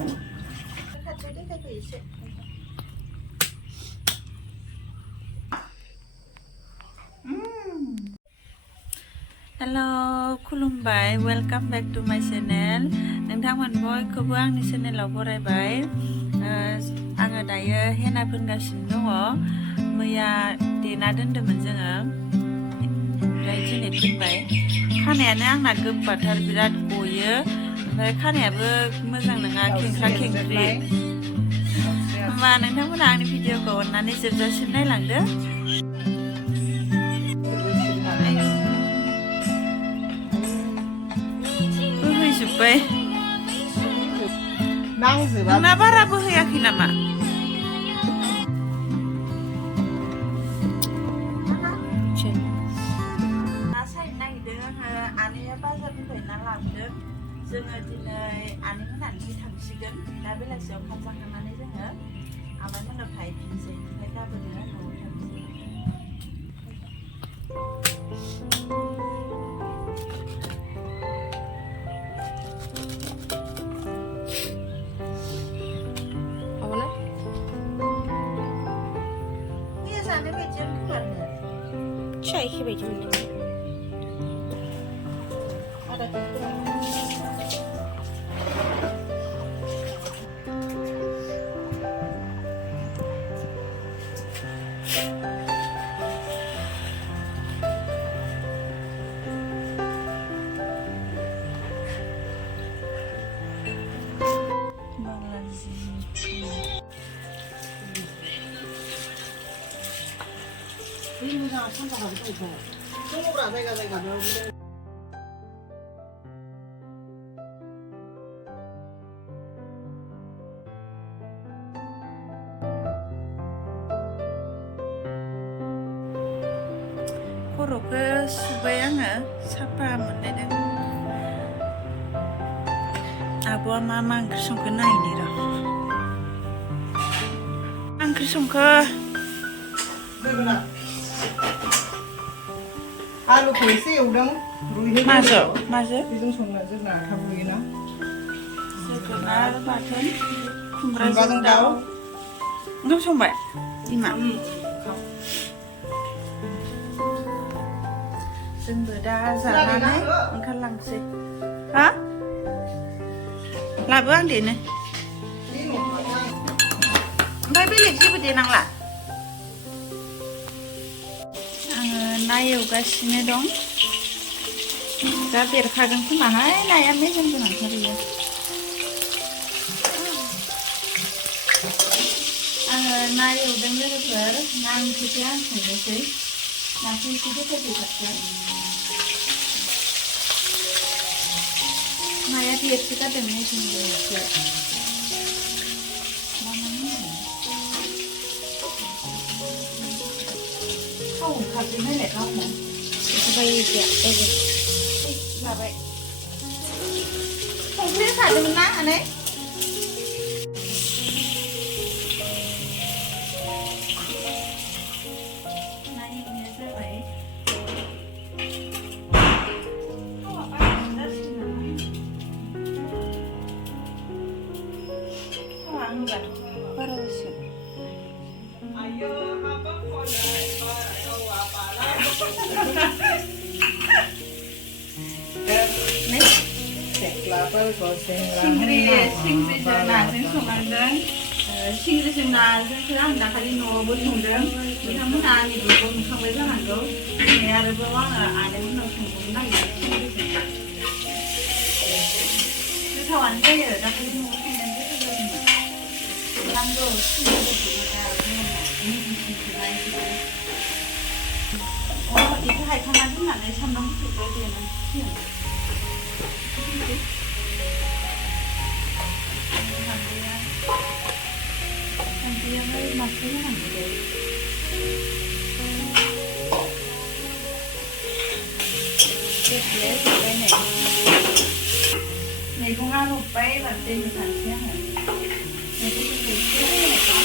Hello คุณลุงบาย Welcome back to my channel नोंथांमोन बयखौबो आंनि चेनेलाव बरायबाय आङो दायो हेना फोनगासिनो दङ मैया देना दोन्दोंमोन जोङो ओमफ्राय दिनै फोनबाय खानायानो आंना गोबाथार बिराद गयो ओमफ्राय खानायाबो मोजां नङा खेंख्रा खेंख्रि होमबा नोंथांमोना आंनि भिडिअखौ अननानै जोबजासिम नायलांदो जोब्बाय नोंना बारा बोहैयाखै नामा ना सायनो नागिरदों आङो आनैया बाजारनिफ्राय ना लाबोदों जोङो दिनै आनै मोनानिफ्राय थांसिगोन दा बेलासियाव ओंखाम जाखांनानै जोङो आमाइ मोनाव थाहैफिनसै ओमफ्राय गाबोन न'आव थांसै Saya kira macam mana? Ada ini jangan sampai habis itu. Tunggu berapa saya खर'खौ सुबाय आङो साफा मोनलायदों आब'आ मा ओंख्रि संखो नायनि र' ओंख्रि संखो आलुखौ एसे एवदों माजों बेजों संनो जोंना थाब रुयोना जोगोनार बाथोन खुमब्राजों दाउ ओंखाम संबाय बिमा जोंबो दा जानानै ओंखारलांसै हा लाबो आं देनो ओमफ्राय बेलेग जेबो देनांला आङो ना एवगासिनो दं दा बेरखागोन खोमाहाय नाया मेजेम गोनांथार बियो आङो ना एवदों लोगोफोर ना ओंख्रिखौ आं संनोसै नाखौ एसे गोथाव नाया देरसो गारदों मेजेम गोनांसो थाव ओंखारदों नायलाय गावनो Baik ya, baik. लाबाय संख्रि होखादोंमोन ना आनै ना एवनाया जाबाय थावा बारा जासिगोन नामा थावा आंबा बारा जासिगोन सिंग्रिजों नाजों संनांदों सिंग्रिजों नाजोंसो आं दाखालि न'आवबो संदों नोंथांमोनहा आंनि न'आवबो नुखांबाय जानांगौ दिनै आरोबाव आङो आनैमोननाव संबावनो नागिरदों सिंग्रिजों गोथावानो जायो दाखालि न'आव संनानै गोथाव जादोंमोन नांगौ सिंग्रिफोरखौबो दा बेखौ हायखांना दोननानै सामब्राम गुफुरखौ देनांसिगोन हालदैयाहाय माखौ होनांगौ मैगङा रबबाय एबार दै होखानोसै आङो मैगंफोरखौ एसे होनायखौ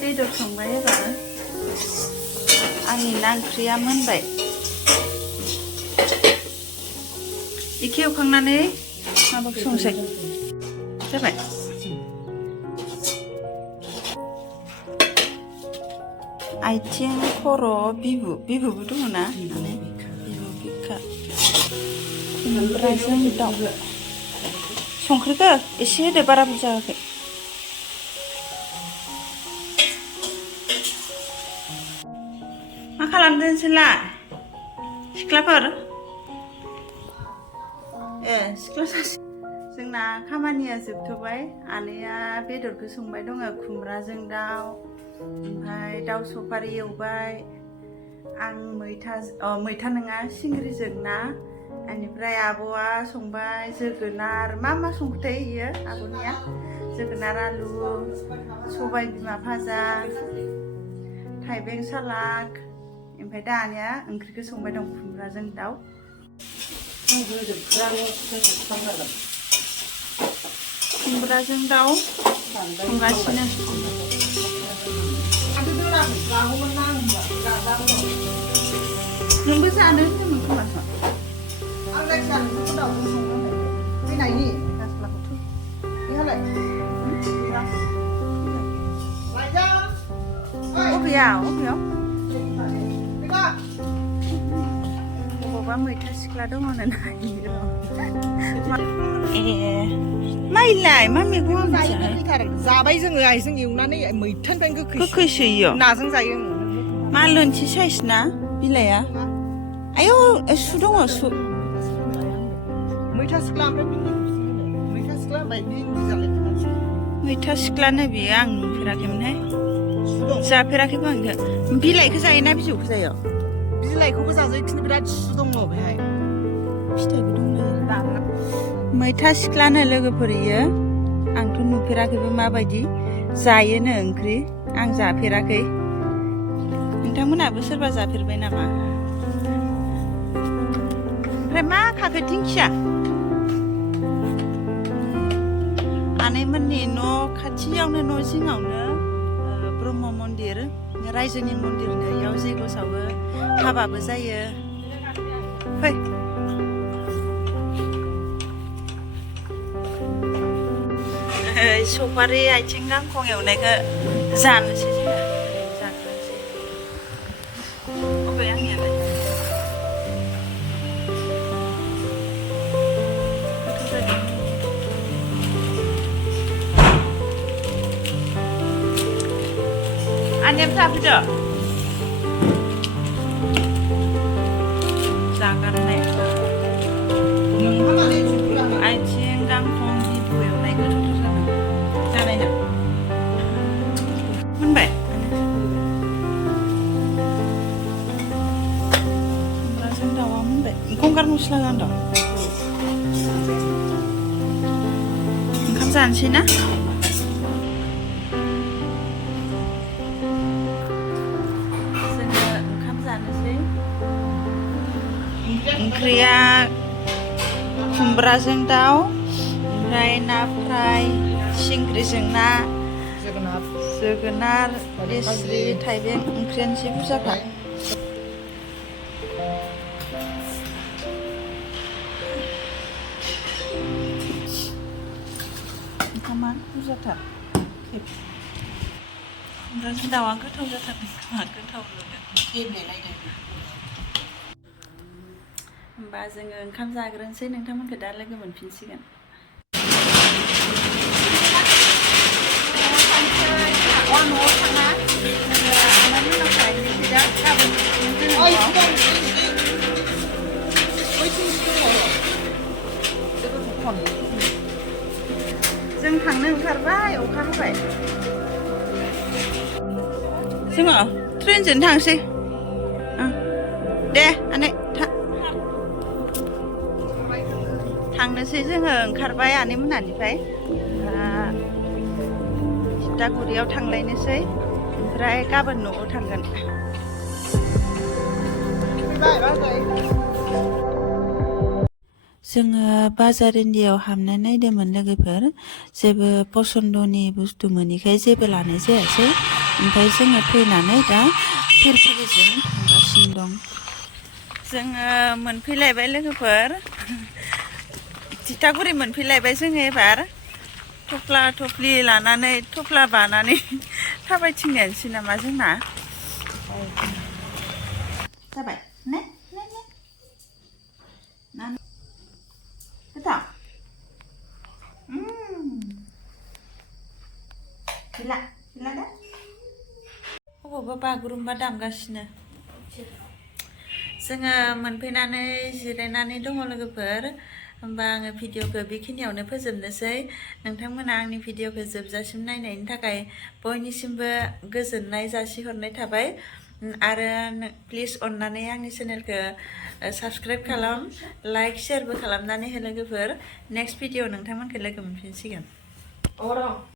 बेदर संबाय एबार आंनि ना ओंख्रिया मोनबाय इखौ एवखांनानै माबाखौ संसै जाबाय आथिं खर' बिबुबो दङ ना बिबु बिखा खुमब्राजों दाउ संख्रिखौ एसे होदो बारा बुरजा होआखै मा खालामदों नोंसोरलाय सिख्लाफोर सिख्ला सासे जोंना खामानिया जोबथ'बाय आनैया बेदरखौ संबाय दङ खुमब्राजों दाउ ओमफ्राय दाउ सफारि एवबाय आं मैथा नङा सिंग्रिजों ना बेनिफ्राय आब'आ संबाय जोगोनार मा संखोथाय इयो आब'निया जोगोनार आलु सबाय बिमा भाजा थाइबें सालाद ओमफ्राय दा आनैया ओंख्रिखौ संबाय दं खुमब्राजों दाउ खुमब्राजों दाउ संगासिनो नोंबो जानो होनोमोन खोमा आं जायखिया नोंसोरखौ दाउजों संनो फैनायनि गासैलाखौथ' बेहालाय अबेयाव फैगा बबावबा मैथा सिख्ला दङ नो नायो माइलाय मा मैगं जाबाय जोङो आइजों एवनानै मैथानिफ्राय गोखैसो इयो नाजों जायो मा लोनथि साइस ना बिलाइआ आयौ सु दङ सु मैथा सिख्ला मैथा सिख्ला मैथा सिख्लानो बियो आं नुफेराखैमोनहाय जाफेराखैबो आं बिलाइखौ जायोना बिजौखौ जायो बिलाइखौबो जाजायो खिन्थु बिराद सु दङ बेहाय फिथाइबो दङ मैथा सिख्लानो लोगोफोर इयो आंथ' नुफेराखैबो माबायदि जायोनो ओंख्रि आं जाफेराखै नोंथांमोनाबो सोरबा जाफेरबाय नामा ओमफ्राय मा खाखो दिंखिया आनैमोननि न' खाथियावनो न' जिङावनो ब्रह्म मन्दिर रायजोनि मन्दिरनो इयाव जैग्य सावो हाबाबो जायो फै सफारि आथिं गांखं एवनायखौ जानोसै जोङो जाग्रोनोसै अबे आंनियालाय गोथाव जादों आनैयाबो जाफैदो जागारनाय आथिं गांखं बिबु एवनाय गोथाव जादों जानायनो मोनबाय खुमब्राजों दाउआ मोनबाय गंगार मस्ला गांदों ओंखाम जानोसै ना जोङो ओंखाम जानोसै ओंख्रिया खुमब्राजों दाउ ओमफ्राय ना फ्राय सिंग्रिजों ना जोगोनार लेस्रि थाइबें ओंख्रियानोसै बुरजाखा ओंखामा बुरजाथार खुमब्राजों दाउआ गोथाव जाथारदों खोमा गोथाव नुदों होमबा जोङो ओंखाम जाग्रोनोसै नोंथांमोनखौ दा लोगो मोनफिनसिगोन न'आव थाङा आमाइमोननाव थाहैनोसै दा गाबोन जों थांनो ओंखारबाय अखा हाबाय जोङो ट्रेनजों थांसै दे आनै थांनोसै जोङो ओंखारबाय आनै मोनानिफ्राय थिथागुरियाव थांलायनोसै ओमफ्राय गाबोन न'आव थांगोन जोङो बाजार इन्डियायाव हाबनो नायदोंमोन लोगोफोर जेबो पसन्दनि बुस्थु मोनिखाय जेबो लानाय जायासै ओमफ्राय जोङो फैनानै दा फिरफिलिजों थांगासिनो दं जोङो मोनफैलायबाय लोगोफोर थिथागुरि मोनफैलायबाय जोङो एबार थफ्ला थफ्लि लानानै थफ्ला बानानै थाबायथिंनायसै नामा जोंना जाबाय ने ने ने ना गोथाव गैला गैला दा अबावबा बागुरुम्बा दामगासिनो जोङो मोनफैनानै जिरायनानै दङ लोगोफोर होमबा आङो भिडिअखौ बेखिनियावनो फोजोबनोसै नोंथांमोना आंनि भिडिअखौ जोबजासिम नायनायनि थाखाय बयनिसिमबो गोजोननाय जासिहरनाय थाबाय आरो प्लिज अननानै आंनि चेनेलखौ साबस्क्राइब खालाम लाइक शेयारबो खालामनानै हो लोगोफोर नेक्स्ट भिडिअ नोंथांमोनखौ लोगो मोनफिनसिगोन